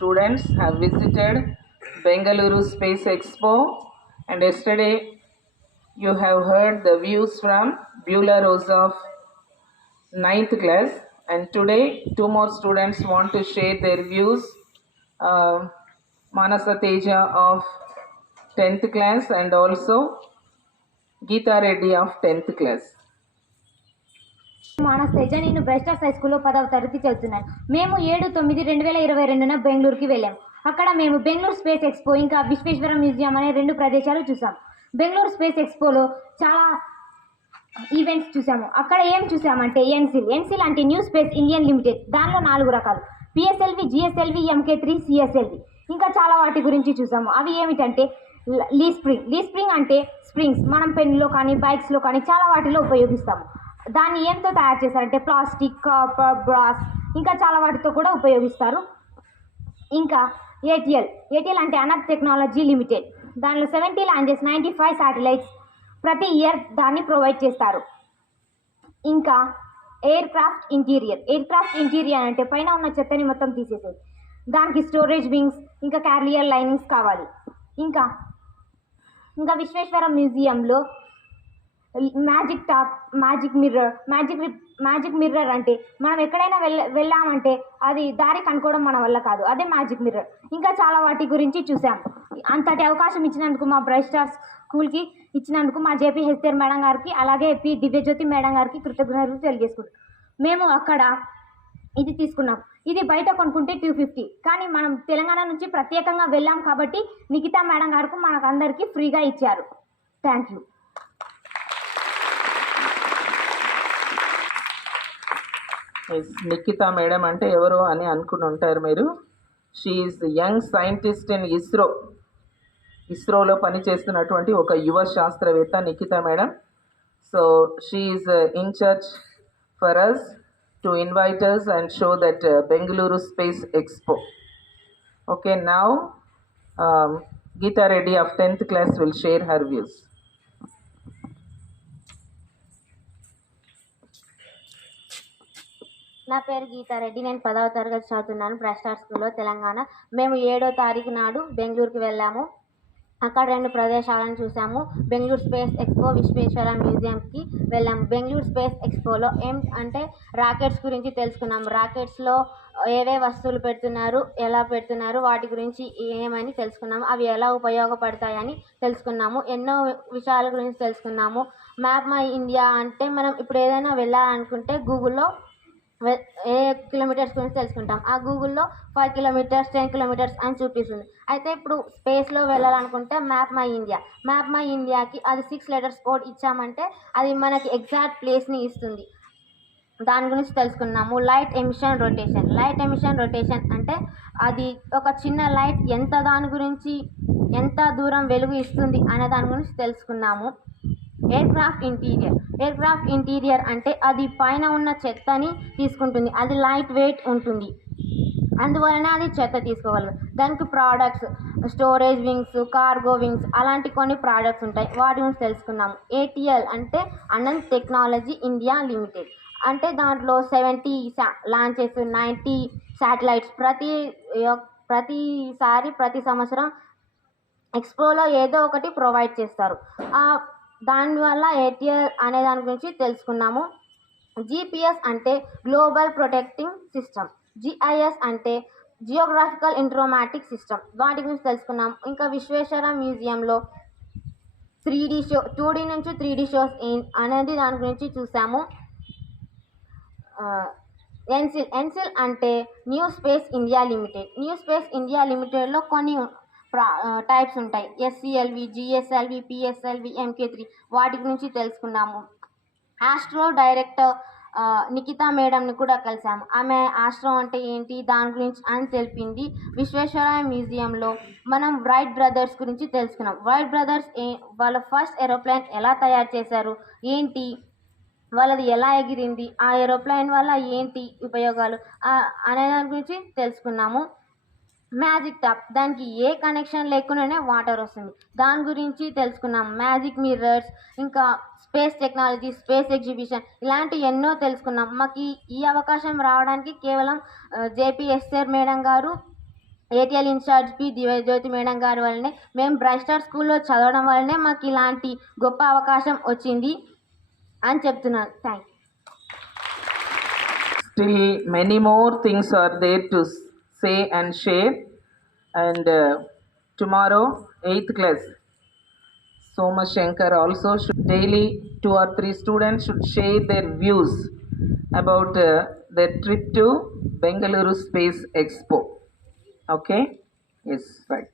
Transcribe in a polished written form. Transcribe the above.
students have visited Bengaluru Space Expo, and yesterday you have heard the views from Beulah Rose of 9th class, and today two more students want to share their views. Manasa Teja of 10th class and also Geeta Reddy of 10th class. Manas Teja, నేను బ్రెస్టర్స్ high స్కూల్లో 10వ తరగతి చదువుతున్నాను. మేము 7/9/2022 బెంగళూరుకి వెళ్ళాము. అక్కడ మేము బెంగళూరు స్పేస్ ఎక్స్పో ఇంకా విశ్వేశ్వర మ్యూజియం అనే 2 ప్రదేశాలు చూసాం. బెంగళూరు స్పేస్ ఎక్స్పోలో చాలా ఈవెంట్స్ చూసాము. అక్కడ ఏం చూసామంటే ఎన్సిల్ అంటే న్యూ స్పేస్ ఇండియన్ లిమిటెడ్, దానిలో 4 రకాలు: పిఎస్ఎల్వి, జిఎస్ఎల్వి, ఎంకే3, సిఎస్ఎల్వి. ఇంకా చాలా వాటి గురించి చూసాము. అవి ఏమిటంటే లీ స్ప్రింగ్ అంటే స్ప్రింగ్స్ మనం పెన్నులో కానీ బైక్స్లో కానీ చాలా వాటిలో ఉపయోగిస్తాము. దాన్ని ఏంతో తయారు చేస్తారంటే ప్లాస్టిక్, కాపర్, బ్రాస్ ఇంకా చాలా వాటితో కూడా ఉపయోగిస్తారు. ఇంకా ఏటీఎల్ అంటే అనక్ టెక్నాలజీ లిమిటెడ్, దానిలో 70 లాంచెస్, 95 శాటిలైట్స్ ప్రతి ఇయర్ దాన్ని ప్రొవైడ్ చేస్తారు. ఇంకా ఎయిర్ క్రాఫ్ట్ ఇంటీరియర్ అంటే పైన ఉన్న చెత్తని మొత్తం తీసేసేది, దానికి స్టోరేజ్ వింగ్స్ ఇంకా క్యారియర్ లైనింగ్స్ కావాలి. ఇంకా విశ్వేశ్వర మ్యూజియంలో మ్యాజిక్ మిర్రర్ అంటే మనం ఎక్కడైనా వెళ్ళామంటే అది దారి కనుక్కోవడం మన వల్ల కాదు, అదే మ్యాజిక్ మిర్రర్. ఇంకా చాలా వాటి గురించి చూసాము. అంతటి అవకాశం ఇచ్చినందుకు మా బ్రైట్ స్టార్ స్కూల్కి ఇచ్చినందుకు మా జేపీ హెచ్ఆర్ మేడం గారికి అలాగే పి దివ్యజ్యోతి మేడం గారికి కృతజ్ఞతలు తెలియజేసుకుంటాం. మేము అక్కడ ఇది తీసుకున్నాం. ఇది బయట కొనుక్కుంటే 250, కానీ మనం తెలంగాణ నుంచి ప్రత్యేకంగా వెళ్ళాం కాబట్టి నిఖితా మేడం గారికి మనకు అందరికీ ఫ్రీగా ఇచ్చారు. Thank you. నిఖితా మేడం అంటే ఎవరు అని అనుకుని ఉంటారు మీరు. She is young scientist in ఇస్రోలో పనిచేస్తున్నటువంటి ఒక యువ శాస్త్రవేత్త Nikhita madam. So she is in charge for us to invite us and show that Bengaluru Space Expo. Okay, now Geeta Reddy of 10th class will share her views. నా పేరు గీతారెడ్డి, నేను 10వ తరగతి చదువుతున్నాను బ్రైట్ స్టార్ స్కూల్లో, తెలంగాణ. మేము 7వ తారీఖు నాడు బెంగళూరుకి వెళ్ళాము. అక్కడ 2 ప్రదేశాలను చూసాము. బెంగళూరు స్పేస్ ఎక్స్పో, విశ్వేశ్వర మ్యూజియంకి వెళ్ళాము. బెంగళూరు స్పేస్ ఎక్స్పోలో ఏం అంటే రాకెట్స్ గురించి తెలుసుకున్నాము. రాకెట్స్లో ఏవే వస్తువులు పెడుతున్నారు, ఎలా పెడుతున్నారు, వాటి గురించి ఏమని తెలుసుకున్నాము. అవి ఎలా ఉపయోగపడతాయని తెలుసుకున్నాము. ఎన్నో విషయాల గురించి తెలుసుకున్నాము. మ్యాప్ మై ఇండియా అంటే మనం ఇప్పుడు ఏదైనా వెళ్ళాలనుకుంటే గూగుల్లో ఏ కిలోమీటర్స్ గురించి తెలుసుకుంటాం. ఆ గూగుల్లో 5 కిలోమీటర్స్, 10 కిలోమీటర్స్ అని చూపిస్తుంది. అయితే ఇప్పుడు స్పేస్లో వెళ్ళాలనుకుంటే మ్యాప్ మై ఇండియాకి అది 6 లెటర్స్ కోడ్ ఇచ్చామంటే అది మనకి ఎగ్జాక్ట్ ప్లేస్ని ఇస్తుంది. దాని గురించి తెలుసుకున్నాము. లైట్ ఎమిషన్ రొటేషన్ అంటే అది ఒక చిన్న లైట్ ఎంత దూరం వెలుగు ఇస్తుంది అనే దాని గురించి తెలుసుకున్నాము. ఎయిర్ క్రాఫ్ట్ ఇంటీరియర్ అంటే అది పైన ఉన్న చెత్తని తీసుకుంటుంది. అది లైట్ వెయిట్ ఉంటుంది, అందువలన అది చెత్త తీసుకోగలదు. దానికి products, storage wings, cargo wings అలాంటి కొన్ని ప్రోడక్ట్స్ ఉంటాయి, వాటి గురించి తెలుసుకున్నాము. ఏటీఎల్ అంటే అనక్ టెక్నాలజీ ఇండియా లిమిటెడ్ అంటే దాంట్లో 70 లాంచెస్, 90 శాటిలైట్స్ ప్రతి సంవత్సరం ఎక్స్పోలో ఏదో ఒకటి ప్రొవైడ్ చేస్తారు. దానివల్ల ఏటీఎల్ అనే దాని గురించి తెలుసుకున్నాము. జిపిఎస్ అంటే గ్లోబల్ ప్రొటెక్టింగ్ సిస్టమ్, జిఐఎస్ అంటే జియోగ్రాఫికల్ ఇంట్రోమాటిక్ సిస్టమ్, వాటి గురించి తెలుసుకున్నాము. ఇంకా విశ్వేశ్వర మ్యూజియంలో 3D షో, 2D నుంచి 3D షోస్ అనేది దాని గురించి చూసాము. ఎన్సిల్ అంటే న్యూ స్పేస్ ఇండియా లిమిటెడ్లో కొన్ని టైప్స్ ఉంటాయి. ఎస్సిఎల్వి, జిఎస్ఎల్వి, పిఎస్ఎల్వి, ఎంకే3 వాటి గురించి తెలుసుకున్నాము. ఆస్ట్రో డైరెక్టర్ నిఖితా మేడంని కూడా కలిసాము. ఆమె ఆస్ట్రో అంటే ఏంటి దాని గురించి అని తెలిపింది. విశ్వేశ్వర మ్యూజియంలో మనం రైట్ బ్రదర్స్ గురించి తెలుసుకున్నాం. రైట్ బ్రదర్స్ వాళ్ళ ఫస్ట్ ఏరోప్లేన్ ఎలా తయారు చేశారు, ఏంటి వాళ్ళది ఎలా ఎగిరింది, ఆ ఏరోప్లేన్ వల్ల ఏంటి ఉపయోగాలు అనే దాని గురించి తెలుసుకున్నాము. మ్యాజిక్ టాప్, దానికి ఏ కనెక్షన్ లేకుండానే వాటర్ వస్తుంది, దాని గురించి తెలుసుకున్నాం. మ్యాజిక్ మిర్రర్స్, ఇంకా స్పేస్ టెక్నాలజీ, స్పేస్ ఎగ్జిబిషన్ ఇలాంటి ఎన్నో తెలుసుకున్నాం. మాకు ఈ అవకాశం రావడానికి కేవలం జేపీ ఎస్ఆర్ మేడం గారు ATL in charge P Divyajyothi madam గారి వల్లనే, మేము బ్రైట్ స్టార్ స్కూల్లో చదవడం వల్లనే మాకు ఇలాంటి గొప్ప అవకాశం వచ్చింది అని చెప్తున్నాను. Thank you. Still many more things are there to say and share. And tomorrow 8th class Soma Shankar also should daily 2 or 3 students should share their views about their trip to Bengaluru Space Expo. Okay? Yes, right.